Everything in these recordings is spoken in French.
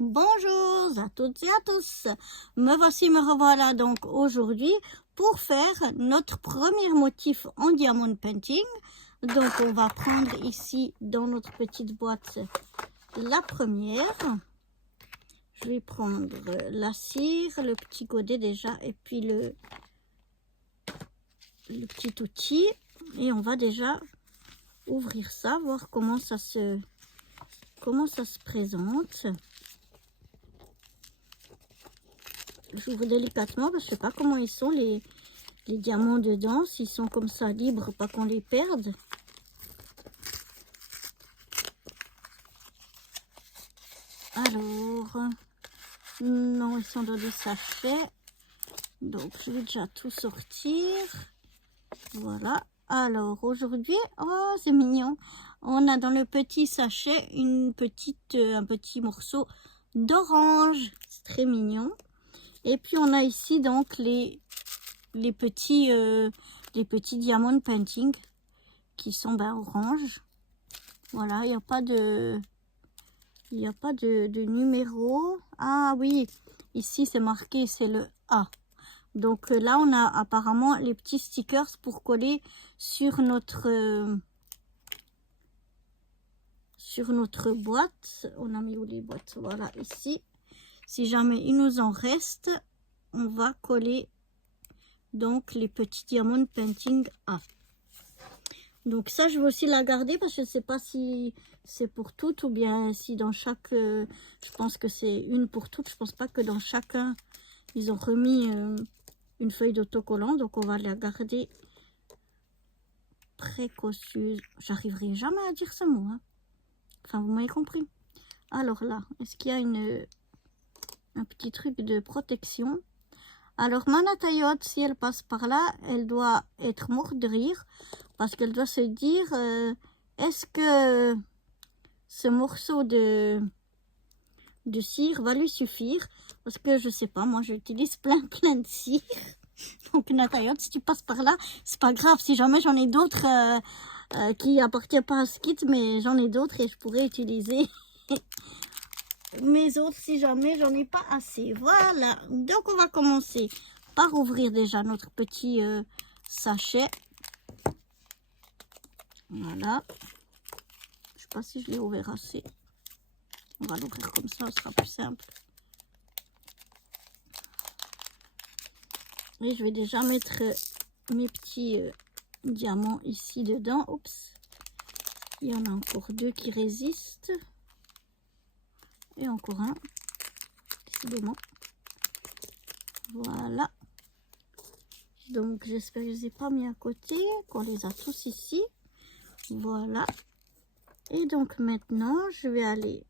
Bonjour à toutes et à tous. Me revoilà donc aujourd'hui pour faire notre premier motif en diamond painting. Donc on va prendre ici dans notre petite boîte la première. Je vais prendre la cire, le petit godet déjà et puis le petit outil. Et on va déjà ouvrir ça, voir comment ça se présente. J'ouvre délicatement parce que je sais pas comment ils sont les diamants dedans, s'ils sont comme ça libres, pas qu'on les perde. Alors, non, ils sont dans des sachets. Donc, je vais déjà tout sortir. Voilà. Alors, aujourd'hui, oh, c'est mignon. On a dans le petit sachet un petit morceau d'orange. C'est très mignon. Et puis, on a ici donc les petits diamond painting qui sont orange. Voilà, il n'y a pas de numéro. Ah oui, ici c'est marqué, c'est le A. Donc là on a apparemment les petits stickers pour coller sur notre boîte. On a mis où les boîtes? Voilà, ici. Si jamais il nous en reste, on va coller donc les petits diamond painting A. Donc ça, je vais aussi la garder parce que je ne sais pas si c'est pour toutes ou bien si dans chaque... je pense que c'est une pour toutes. Je ne pense pas que dans chacun, ils ont remis une feuille d'autocollant. Donc on va la garder précautionneuse. J'arriverai jamais à dire ce mot. Hein. Enfin, vous m'avez compris. Alors là, est-ce qu'il y a un petit truc de protection? Alors, Manatayote, si elle passe par là, elle doit être morte de rire parce qu'elle doit se dire est-ce que ce morceau de cire va lui suffire? Parce que je sais pas, moi j'utilise plein de cire. Donc, Natayote, si tu passes par là, c'est pas grave. Si jamais j'en ai d'autres qui appartiennent pas à ce kit, mais j'en ai d'autres et je pourrais utiliser mes autres si jamais j'en ai pas assez. Voilà, donc on va commencer par ouvrir déjà notre petit sachet. Voilà, je sais pas si je l'ai ouvert assez. On va l'ouvrir comme ça, ce sera plus simple. Et je vais déjà mettre mes petits diamants ici dedans. Oups, il y en a encore deux qui résistent. Et encore un, décidément. Voilà. Donc, j'espère que je ne les ai pas mis à côté, qu'on les a tous ici. Voilà. Et donc, maintenant, je vais aller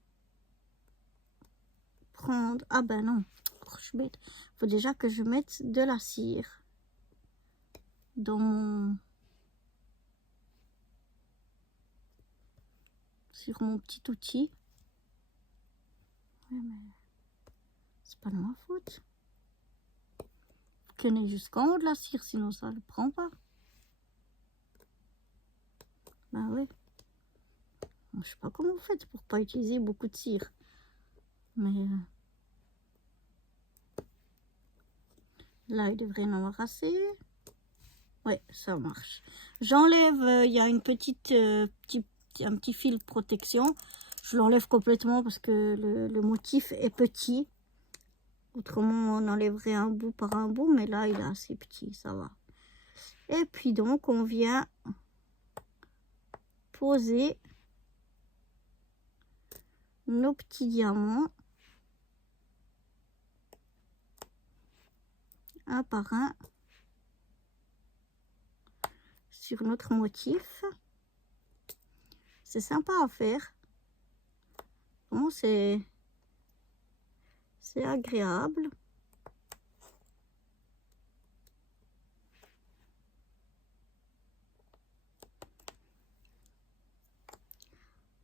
prendre... Ah ben non, oh, je suis bête. Il faut déjà que je mette de la cire dans sur mon petit outil. Ouais, mais c'est pas de ma faute. Faut qu'il y en ait jusqu'en haut de la cire, sinon ça ne le prend pas. Ben oui. Je sais pas comment vous faites pour pas utiliser beaucoup de cire. Mais là, il devrait en avoir assez. Ouais, ça marche. J'enlève, il y a une un petit fil de protection. Je l'enlève complètement parce que le motif est petit. Autrement, on enlèverait un bout par un bout, mais là, il est assez petit, ça va. Et puis donc, on vient poser nos petits diamants un par un sur notre motif. C'est sympa à faire. Bon, c'est agréable.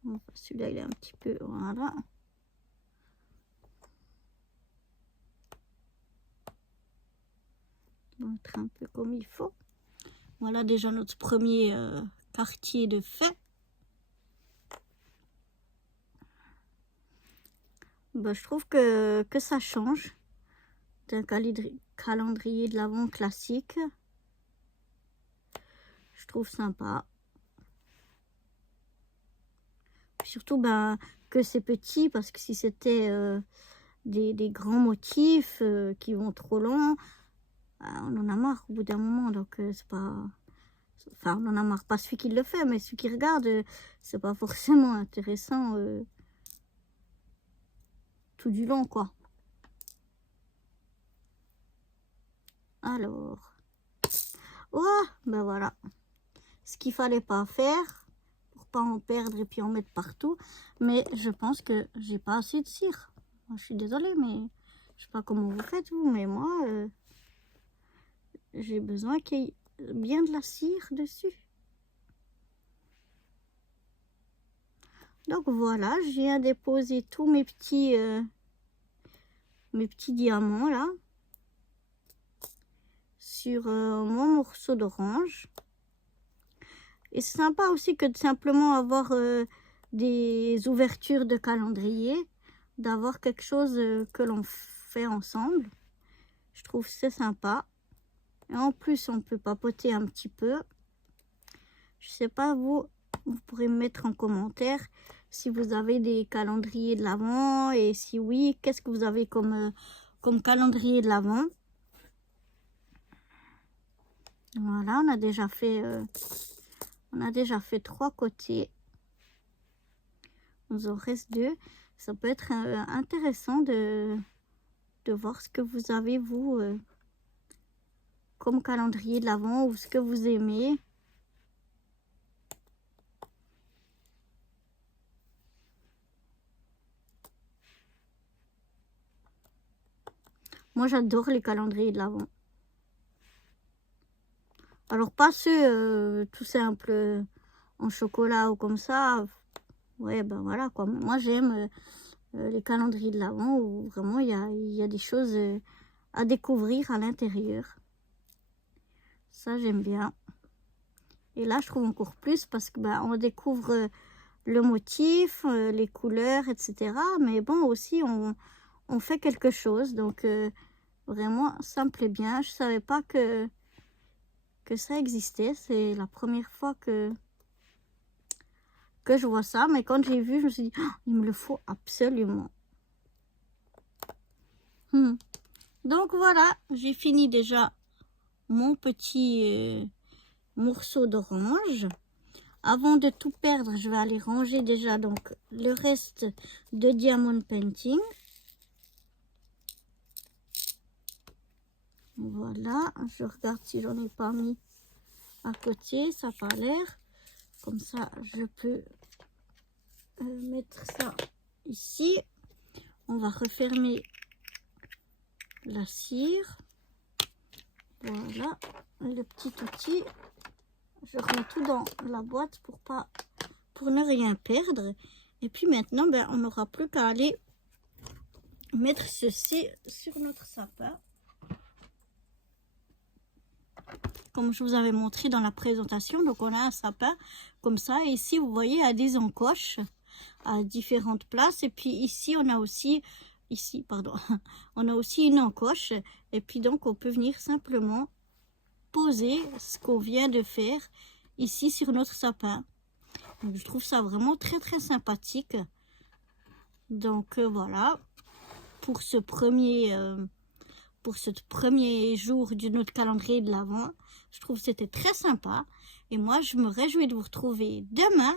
Bon, celui-là, il est un petit peu... Voilà. On va mettre un peu comme il faut. Voilà déjà notre premier quartier de fait. bah, je trouve que ça change d'un calendrier de l'Avent classique. Je trouve sympa. Surtout bah, que c'est petit, parce que si c'était des grands motifs qui vont trop loin, on en a marre au bout d'un moment. Donc c'est pas... Enfin, on en a marre, pas celui qui le fait, mais celui qui regarde, c'est pas forcément intéressant tout du long, quoi. Alors, oh, ben voilà, ce qu'il fallait pas faire pour pas en perdre et puis en mettre partout. Mais je pense que j'ai pas assez de cire. Moi, je suis désolée, mais je sais pas comment vous faites vous, mais moi, j'ai besoin qu'il y ait bien de la cire dessus. Donc voilà, je viens déposer tous mes petits diamants là sur mon morceau d'orange. Et c'est sympa aussi que de simplement avoir des ouvertures de calendrier, d'avoir quelque chose que l'on fait ensemble. Je trouve que c'est sympa. Et en plus, on peut papoter un petit peu. Je sais pas, vous pourrez me mettre en commentaire si vous avez des calendriers de l'Avent, et si oui, qu'est-ce que vous avez comme calendrier de l'Avent. Voilà, on a déjà fait 3 côtés. Il nous en reste 2. Ça peut être intéressant de voir ce que vous avez, vous, comme calendrier de l'Avent, ou ce que vous aimez. Moi, j'adore les calendriers de l'Avent. Alors, pas ceux tout simples en chocolat ou comme ça. Ouais, ben voilà, quoi. Moi, j'aime les calendriers de l'Avent où vraiment il y a des choses à découvrir à l'intérieur. Ça, j'aime bien. Et là, je trouve encore plus parce que on découvre le motif, les couleurs, etc. Mais bon, aussi, on fait quelque chose. Donc, vraiment, ça me plaît bien. Je savais pas que ça existait. C'est la première fois que je vois ça. Mais quand j'ai vu, je me suis dit, oh, il me le faut absolument. Donc, voilà, j'ai fini déjà mon petit morceau d'orange. Avant de tout perdre, je vais aller ranger déjà donc le reste de Diamond Painting. Voilà, je regarde si j'en ai pas mis à côté, ça n'a pas l'air. Comme ça, je peux mettre ça ici. On va refermer la cire. Voilà, le petit outil. Je remets tout dans la boîte pour ne rien perdre. Et puis maintenant, on n'aura plus qu'à aller mettre ceci sur notre sapin. Comme je vous avais montré dans la présentation, donc on a un sapin comme ça. Et ici, vous voyez, il y a des encoches à différentes places. Et puis ici, on a aussi, on a aussi une encoche. Et puis donc, on peut venir simplement poser ce qu'on vient de faire ici sur notre sapin. Donc, je trouve ça vraiment très très sympathique. Donc voilà, pour ce premier jour de notre calendrier de l'Avent, je trouve que c'était très sympa. Et moi, je me réjouis de vous retrouver demain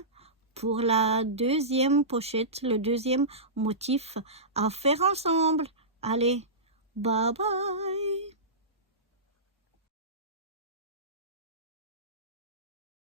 pour la deuxième pochette, le deuxième motif à faire ensemble. Allez, bye bye!